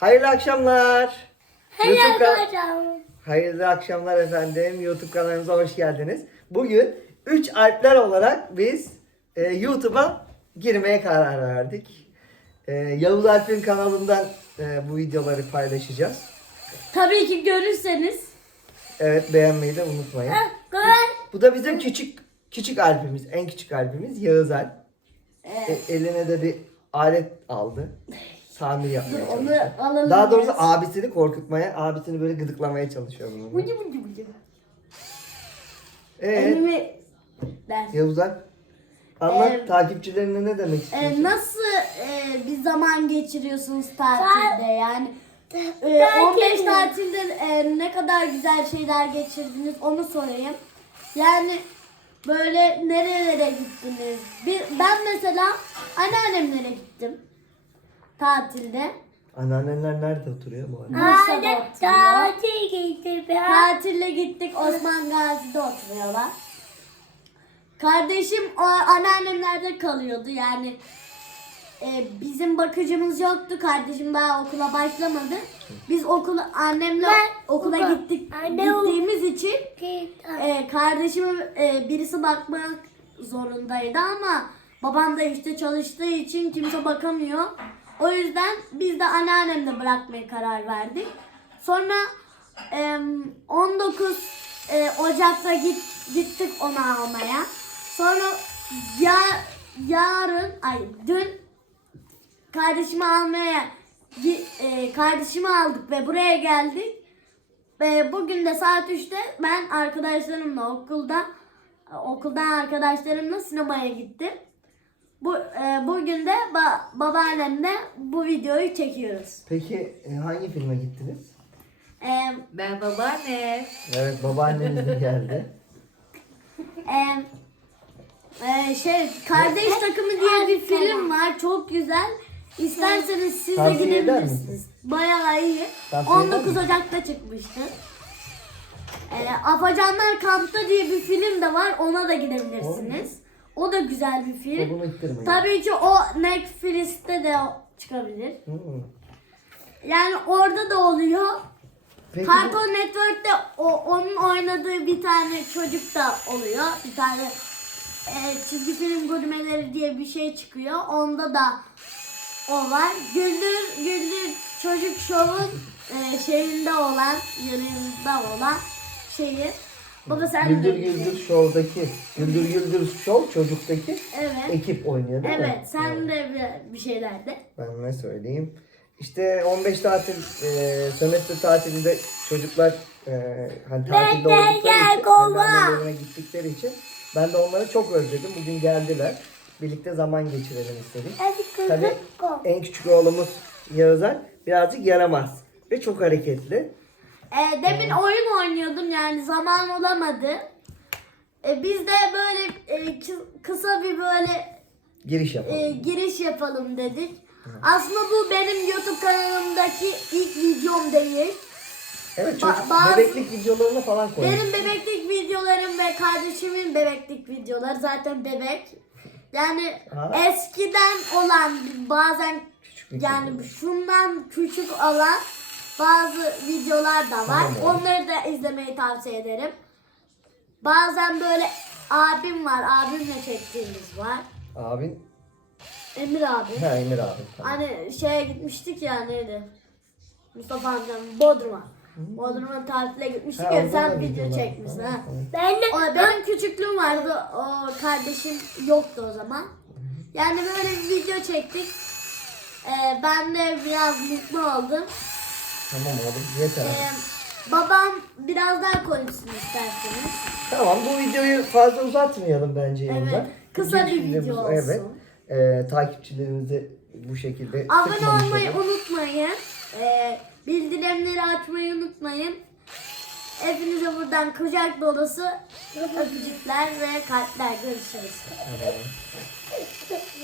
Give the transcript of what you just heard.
Hayırlı akşamlar. YouTube Helal kan- hocam. Hayırlı akşamlar efendim. YouTube kanalımıza hoş geldiniz. Bugün 3 Alpler olarak biz e, YouTube'a girmeye karar verdik. E, Yavuz Alp'in kanalından e, bu videoları paylaşacağız. Tabii ki görürseniz. Evet beğenmeyi de unutmayın. Gör. Bu da bizim küçük küçük Alp'imiz. En küçük Alp'imiz Yağız Alp. E, eline de bir alet aldı. Tamir yapmaya Onu çalışıyor. alalım. Daha doğrusu biraz. abisini korkutmaya, abisini böyle gıdıklamaya çalışıyor bununla. Bucu bucu bucu. Ee, Elimi der. Yavuz Alp, anlat Ee, takipçilerine ne demek istiyorsun? Ee, nasıl e, bir zaman geçiriyorsunuz tatilde yani? e, 15 tatilde e, ne kadar güzel şeyler geçirdiniz onu sorayım. Yani böyle nerelere gittiniz? Bir, ben mesela anneannemlere gittim tatilde. Anneanneler nerede oturuyor bu arada? Bursa'da oturuyor. tatil Tatile gittik Osman Gazi'de oturuyorlar. Kardeşim o anneannemlerde kalıyordu yani e, bizim bakıcımız yoktu. Kardeşim daha okula başlamadı. Biz okula annemle Ben okula okula- gittik Anne gittiğimiz için e, kardeşime e, birisi bakmak zorundaydı ama babam da işte çalıştığı için kimse bakamıyor. O yüzden biz de anneannemle bırakmaya karar verdik. Sonra e, 19 e, Ocak'ta git, gittik onu almaya. Sonra ya, yarın, ay dün kardeşimi almaya e, kardeşimi aldık ve buraya geldik. Ve bugün de saat 3'te ben arkadaşlarımla okulda okuldan arkadaşlarımla sinemaya gittim. Bu e, bugün de ba- babaannemle bu videoyu çekiyoruz. Peki e, hangi filme gittiniz? E, Ben babaanne. Evet babaanneniz de geldi. e, e, şey kardeş takımı diye bir film var. Çok güzel. İsterseniz siz de Tavsiye eder gidebilirsiniz. Bayağı iyi. Tavsiye eder 19 misin? Ocak'ta çıkmıştı. E, Afacanlar Kamp'ta diye bir film de var. Ona da gidebilirsiniz. O da güzel bir film. Bunu ittirmeyin. Tabii ki o Netflix'te de çıkabilir. Hı. Yani orada da oluyor. Peki, bu- Cartoon Network'te o, onun oynadığı bir tane çocuk da oluyor. Bir tane e, çizgi film gurmeleri diye bir şey çıkıyor. Onda da o var. Güldür Güldür Çocuk Show'un e, şeyinde olan, yanında olan şeyi. Baba sen Güldür. Güldür Show'daki, Güldür Güldür Show çocuktaki Evet. ekip oynuyor değil mi? Evet, sen de bir, bir şeyler de. Ben ne söyleyeyim? İşte 15 tatil, e, sömestr tatilinde çocuklar e, hani tatilde oldukları için, anneannelerine gittikleri için ben de onları çok özledim. Bugün geldiler. Birlikte zaman geçirelim istedik. Hadi Tabii en küçük oğlumuz Yağızar birazcık yaramaz ve çok hareketli. E, demin oyun oynuyordum yani zaman olamadı. E, biz de böyle e, kı- kısa bir böyle Giriş yapalım. e, giriş yapalım dedik. Aslında bu benim YouTube kanalımdaki ilk videom değil. evet çocuk bazı- bebeklik videolarını falan koymuş. Benim bebeklik videolarım ve kardeşimin bebeklik videoları zaten bebek. Yani Ha. eskiden olan bazen Küçüklük yani videoları. şundan küçük olan bazı videolar da var. Tamam. Onları da izlemeyi tavsiye ederim. Bazen böyle abim var. Abimle çektiğimiz var. Abin, Emir abi. ha Emir abi. Tamam. Hani şeye gitmiştik ya neydi? Mustafa amcam Bodrum'a. Bodrum'a tatile gitmiştik Ha, ya sen video çekmişsin Tamam, ha. tamam. Ben de O, benim küçüklüğüm vardı. O kardeşim yoktu o zaman. Yani böyle bir video çektik. Ee, ben de biraz mutlu oldum. Tamam oğlum yeter. Ee, babam biraz daha konuşsun isterseniz. Tamam bu videoyu fazla uzatmayalım bence Evet, Yavuzlar. kısa bir video olsun. Evet. Ee, takipçilerimizi bu şekilde Abone olmayı unutmayın. Ee, bildirimleri açmayı unutmayın. Hepinize buradan kucak dolusu öpücükler ve kalpler görüşürüz. Evet.